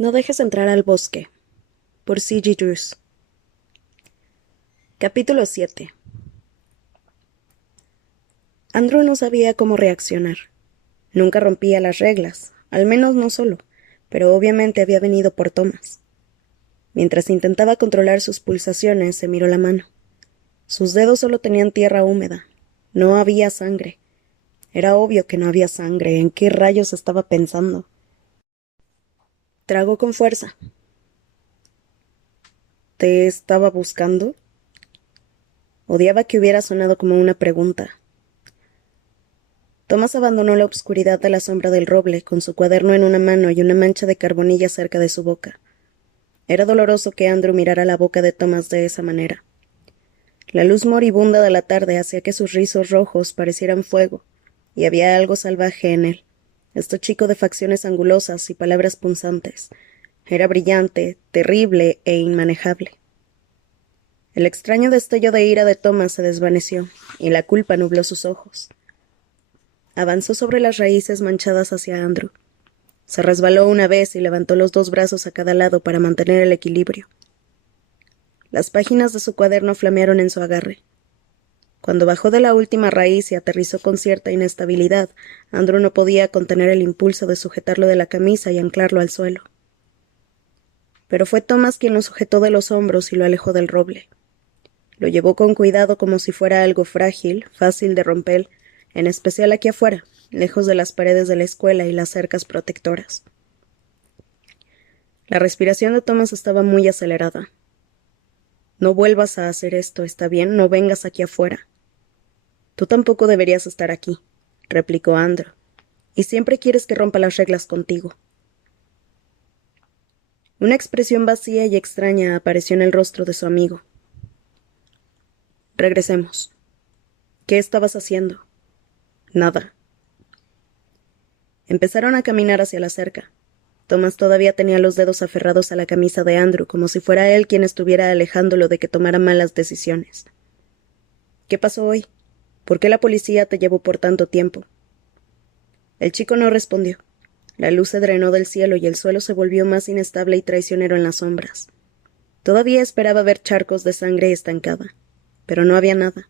No dejes entrar al bosque. Por C.G. Drews. Capítulo 7. Andrew no sabía cómo reaccionar. Nunca rompía las reglas, al menos no solo, pero obviamente había venido por Thomas. Mientras intentaba controlar sus pulsaciones, se miró la mano. Sus dedos solo tenían tierra húmeda. No había sangre. Era obvio que no había sangre. ¿En qué rayos estaba pensando? Tragó con fuerza. ¿Te estaba buscando? Odiaba que hubiera sonado como una pregunta. Thomas abandonó la obscuridad de la sombra del roble, con su cuaderno en una mano y una mancha de carbonilla cerca de su boca. Era doloroso que Andrew mirara la boca de Thomas de esa manera. La luz moribunda de la tarde hacía que sus rizos rojos parecieran fuego, y había algo salvaje en él. Chico de facciones angulosas y palabras punzantes. Era brillante, terrible e inmanejable. El extraño destello de ira de Thomas se desvaneció, y la culpa nubló sus ojos. Avanzó sobre las raíces manchadas hacia Andrew. Se resbaló una vez y levantó los dos brazos a cada lado para mantener el equilibrio. Las páginas de su cuaderno flamearon en su agarre. Cuando bajó de la última raíz y aterrizó con cierta inestabilidad, Andrew no podía contener el impulso de sujetarlo de la camisa y anclarlo al suelo. Pero fue Thomas quien lo sujetó de los hombros y lo alejó del roble. Lo llevó con cuidado como si fuera algo frágil, fácil de romper, en especial aquí afuera, lejos de las paredes de la escuela y las cercas protectoras. La respiración de Thomas estaba muy acelerada. No vuelvas a hacer esto, ¿está bien? No vengas aquí afuera. Tú tampoco deberías estar aquí, replicó Andrew, y siempre quieres que rompa las reglas contigo. Una expresión vacía y extraña apareció en el rostro de su amigo. Regresemos. ¿Qué estabas haciendo? Nada. Empezaron a caminar hacia la cerca. Thomas todavía tenía los dedos aferrados a la camisa de Andrew, como si fuera él quien estuviera alejándolo de que tomara malas decisiones. ¿Qué pasó hoy? ¿Por qué la policía te llevó por tanto tiempo? El chico no respondió. La luz se drenó del cielo y el suelo se volvió más inestable y traicionero en las sombras. Todavía esperaba ver charcos de sangre estancada, pero no había nada.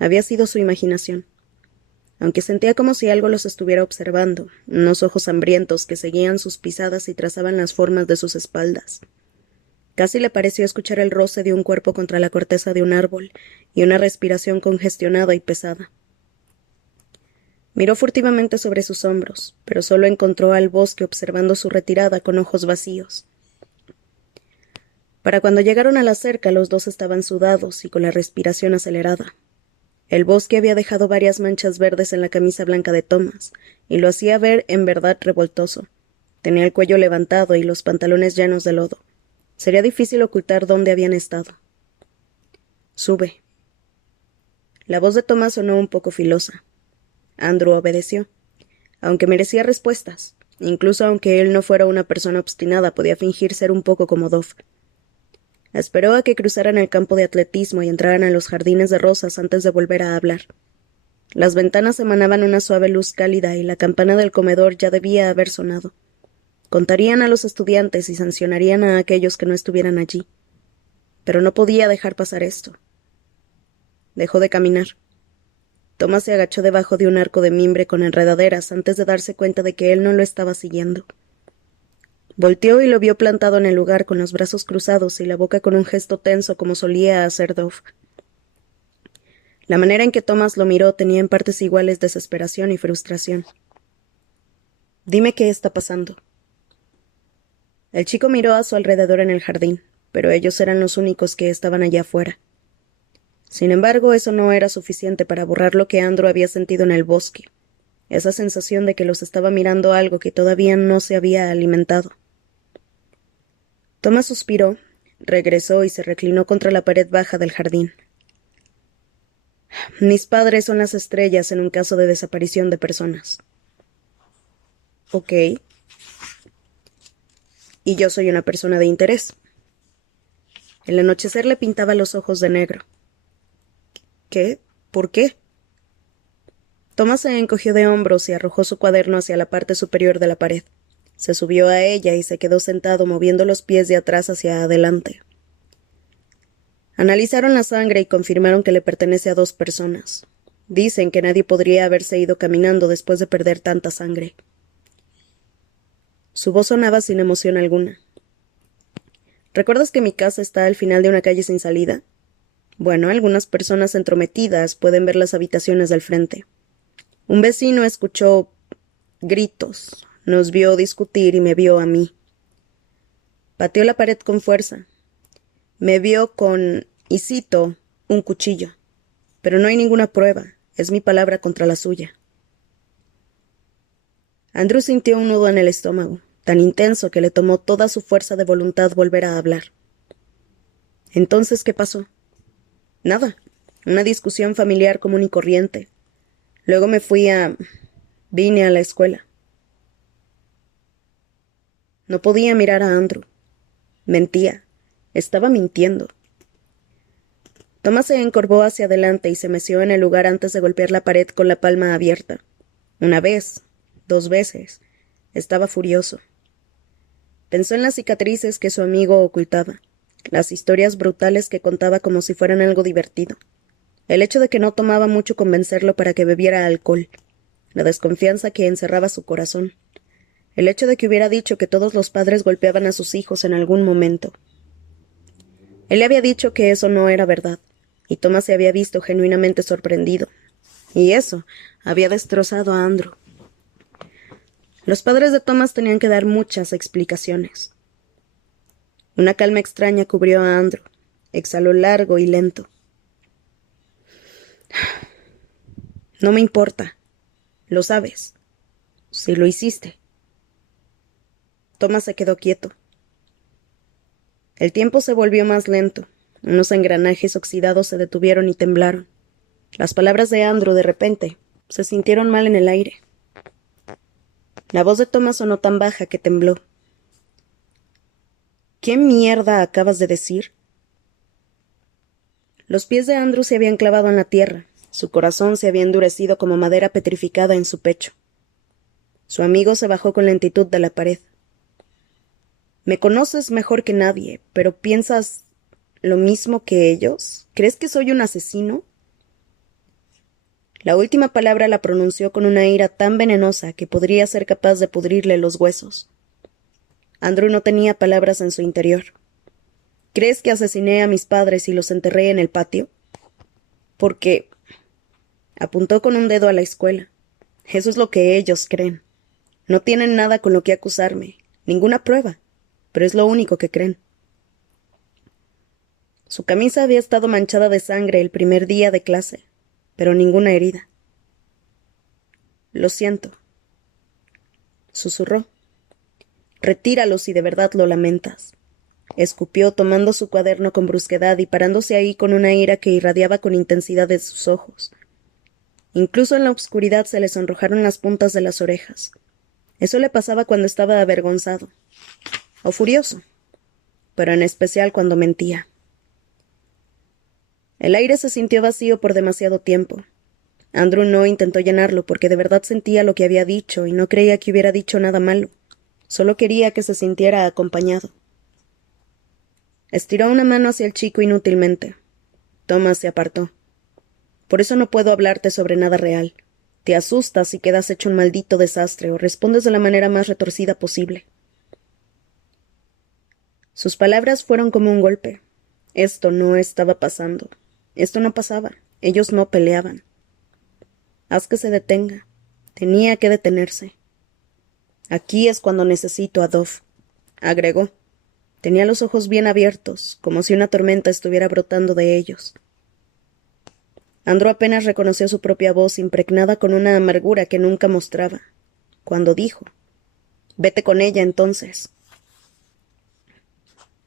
Había sido su imaginación. Aunque sentía como si algo los estuviera observando, unos ojos hambrientos que seguían sus pisadas y trazaban las formas de sus espaldas. Casi le pareció escuchar el roce de un cuerpo contra la corteza de un árbol y una respiración congestionada y pesada. Miró furtivamente sobre sus hombros, pero solo encontró al bosque observando su retirada con ojos vacíos. Para cuando llegaron a la cerca, los dos estaban sudados y con la respiración acelerada. El bosque había dejado varias manchas verdes en la camisa blanca de Thomas, y lo hacía ver en verdad revoltoso. Tenía el cuello levantado y los pantalones llenos de lodo. Sería difícil ocultar dónde habían estado. Sube. La voz de Thomas sonó un poco filosa. Andrew obedeció. Aunque merecía respuestas, incluso aunque él no fuera una persona obstinada, podía fingir ser un poco como Dove. Esperó a que cruzaran el campo de atletismo y entraran a los jardines de rosas antes de volver a hablar. Las ventanas emanaban una suave luz cálida y la campana del comedor ya debía haber sonado. Contarían a los estudiantes y sancionarían a aquellos que no estuvieran allí. Pero no podía dejar pasar esto. Dejó de caminar. Thomas se agachó debajo de un arco de mimbre con enredaderas antes de darse cuenta de que él no lo estaba siguiendo. Volteó y lo vio plantado en el lugar con los brazos cruzados y la boca con un gesto tenso como solía hacer Dove. La manera en que Thomas lo miró tenía en partes iguales desesperación y frustración. Dime qué está pasando. El chico miró a su alrededor en el jardín, pero ellos eran los únicos que estaban allá afuera. Sin embargo, eso no era suficiente para borrar lo que Andrew había sentido en el bosque, esa sensación de que los estaba mirando algo que todavía no se había alimentado. Thomas suspiró, regresó y se reclinó contra la pared baja del jardín. Mis padres son las estrellas en un caso de desaparición de personas. Ok. Y yo soy una persona de interés. El anochecer le pintaba los ojos de negro. ¿Qué? ¿Por qué? Thomas se encogió de hombros y arrojó su cuaderno hacia la parte superior de la pared. Se subió a ella y se quedó sentado moviendo los pies de atrás hacia adelante. Analizaron la sangre y confirmaron que le pertenece a 2 personas. Dicen que nadie podría haberse ido caminando después de perder tanta sangre. Su voz sonaba sin emoción alguna. ¿Recuerdas que mi casa está al final de una calle sin salida? Bueno, algunas personas entrometidas pueden ver las habitaciones del frente. Un vecino escuchó gritos, nos vio discutir y me vio a mí. Pateó la pared con fuerza. Me vio con, y cito, un cuchillo. Pero no hay ninguna prueba. Es mi palabra contra la suya. Andrew sintió un nudo en el estómago, tan intenso que le tomó toda su fuerza de voluntad volver a hablar. Entonces, ¿qué pasó? Nada. Una discusión familiar común y corriente. Luego vine a la escuela. No podía mirar a Andrew. Mentía. Estaba mintiendo. Thomas se encorvó hacia adelante y se meció en el lugar antes de golpear la pared con la palma abierta. 1 vez, 2 veces. Estaba furioso. Pensó en las cicatrices que su amigo ocultaba, las historias brutales que contaba como si fueran algo divertido, el hecho de que no tomaba mucho convencerlo para que bebiera alcohol, la desconfianza que encerraba su corazón, el hecho de que hubiera dicho que todos los padres golpeaban a sus hijos en algún momento. Él le había dicho que eso no era verdad, y Thomas se había visto genuinamente sorprendido. Y eso había destrozado a Andrew. Los padres de Thomas tenían que dar muchas explicaciones. Una calma extraña cubrió a Andrew. Exhaló largo y lento. No me importa. Lo sabes. Si lo hiciste. Thomas se quedó quieto. El tiempo se volvió más lento. Unos engranajes oxidados se detuvieron y temblaron. Las palabras de Andrew, de repente, se sintieron mal en el aire. La voz de Thomas sonó tan baja que tembló. ¿Qué mierda acabas de decir? Los pies de Andrew se habían clavado en la tierra. Su corazón se había endurecido como madera petrificada en su pecho. Su amigo se bajó con lentitud de la pared. Me conoces mejor que nadie, pero ¿piensas lo mismo que ellos? ¿Crees que soy un asesino? La última palabra la pronunció con una ira tan venenosa que podría ser capaz de pudrirle los huesos. Andrew no tenía palabras en su interior. ¿Crees que asesiné a mis padres y los enterré en el patio? Porque... Apuntó con un dedo a la escuela. Eso es lo que ellos creen. No tienen nada con lo que acusarme, ninguna prueba, pero es lo único que creen. Su camisa había estado manchada de sangre el primer día de clase, pero ninguna herida. Lo siento, susurró. Retíralo si de verdad lo lamentas. Escupió tomando su cuaderno con brusquedad y parándose ahí con una ira que irradiaba con intensidad de sus ojos. Incluso en la oscuridad se le sonrojaron las puntas de las orejas. Eso le pasaba cuando estaba avergonzado, o furioso, pero en especial cuando mentía. El aire se sintió vacío por demasiado tiempo. Andrew no intentó llenarlo porque de verdad sentía lo que había dicho y no creía que hubiera dicho nada malo. Solo quería que se sintiera acompañado. Estiró una mano hacia el chico inútilmente. Thomas se apartó. Por eso no puedo hablarte sobre nada real. Te asustas y quedas hecho un maldito desastre o respondes de la manera más retorcida posible. Sus palabras fueron como un golpe. Esto no estaba pasando. Esto no pasaba. Ellos no peleaban. Haz que se detenga. Tenía que detenerse. Aquí es cuando necesito a Dove, agregó. Tenía los ojos bien abiertos, como si una tormenta estuviera brotando de ellos. Andrew apenas reconoció su propia voz impregnada con una amargura que nunca mostraba, cuando dijo: «Vete con ella, entonces».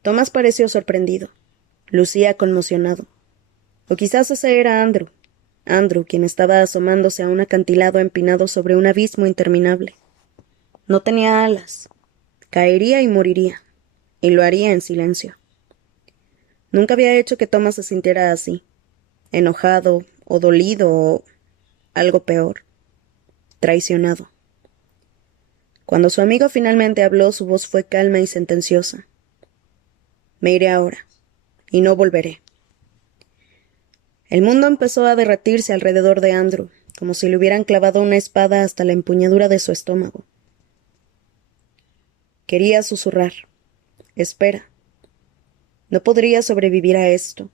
Thomas pareció sorprendido. Lucía conmocionado. O quizás ese era Andrew. Andrew, quien estaba asomándose a un acantilado empinado sobre un abismo interminable. No tenía alas. Caería y moriría. Y lo haría en silencio. Nunca había hecho que Thomas se sintiera así. Enojado, o dolido, o algo peor. Traicionado. Cuando su amigo finalmente habló, su voz fue calma y sentenciosa. Me iré ahora, y no volveré. El mundo empezó a derretirse alrededor de Andrew, como si le hubieran clavado una espada hasta la empuñadura de su estómago. Quería susurrar. Espera. No podría sobrevivir a esto.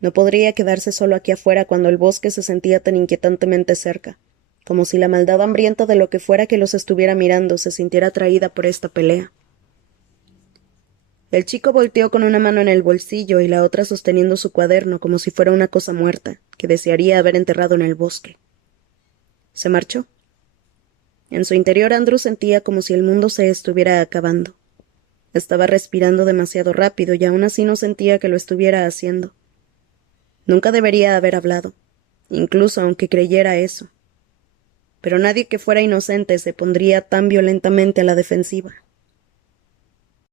No podría quedarse solo aquí afuera cuando el bosque se sentía tan inquietantemente cerca, como si la maldad hambrienta de lo que fuera que los estuviera mirando se sintiera atraída por esta pelea. El chico volteó con una mano en el bolsillo y la otra sosteniendo su cuaderno como si fuera una cosa muerta, que desearía haber enterrado en el bosque. Se marchó. En su interior Andrew sentía como si el mundo se estuviera acabando. Estaba respirando demasiado rápido y aún así no sentía que lo estuviera haciendo. Nunca debería haber hablado, incluso aunque creyera eso. Pero nadie que fuera inocente se pondría tan violentamente a la defensiva.